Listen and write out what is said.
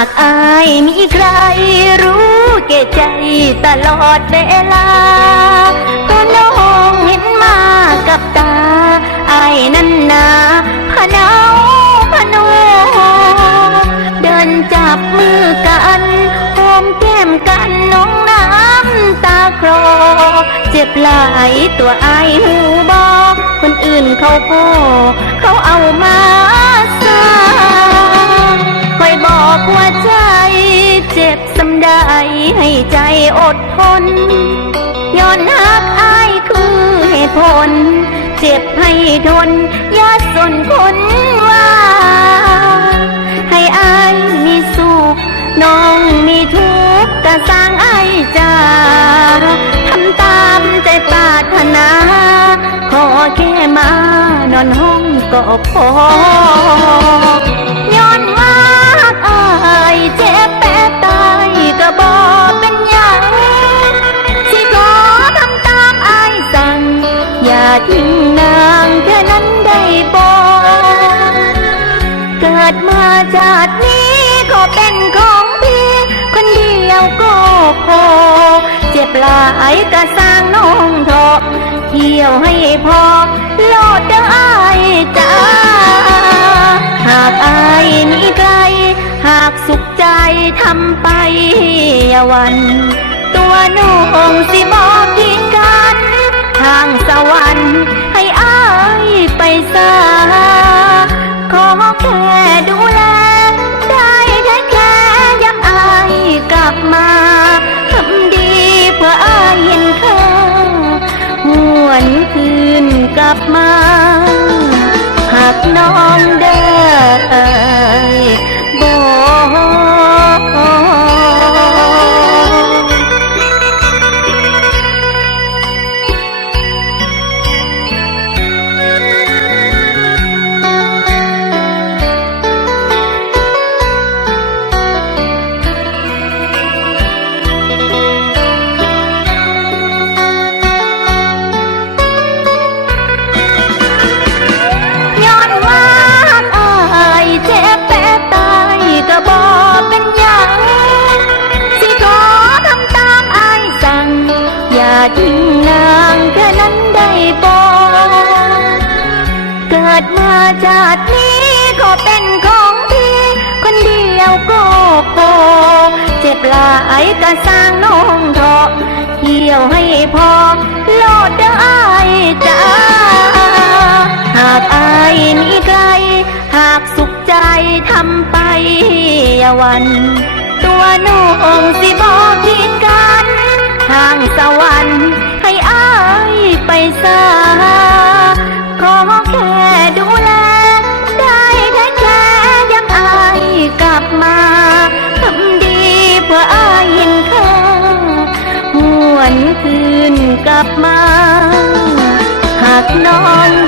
ากอายมีใครรู้แก่ใจตลอดเวลา ก็น้องเห็นมากับตาอายนั่นนาพะเนาพะโนเดินจับมือกันหอมแก้มกันน้องน้ำตาคลอเจ็บหลายตัวอายหูบอกคนอื่นเขาพอ อดทนย้อนหักอายคือเหตุผล เจ็บให้ทนอย่าสนคนว่า ให้อายมีสุข น้องมีทุกข์ก็สร้างอายจาทำตามใจปรารถนา ขอแค่มานอนห้องก็พอ ทิ้งนางแค่นั้นได้บอกเกิดมาจากนี้ก็เป็นของพี่คนเดียวก็พอเจ็บหลายก็สร้างน้องเถอะเที่ยวให้พอโลดเด้ออายจ้าหากอายมีใครหากสุขใจทำไปอย่าวัน ตัวน้องสิบอกกีดกัน ทางสวรรค์ ให้อายไปซาขอแค่ดูแล ได้แค่แค่ย้ำอายกลับมาทำดีเพื่ออายเห็นค่าหวนคืนกลับมา หากน้อง ดมาจากนี้ก็เป็นของพี่คนเดียวก็พอเจ็บหลายก็สร้างน้องเถอะเที่ยวให้พอโลดเด้ออายจ้าหากอายมีใครหากสุขใจทำไปอย่าวัน ตัวน้องสิบอกผิดกันทาง ลับมา หากน้อง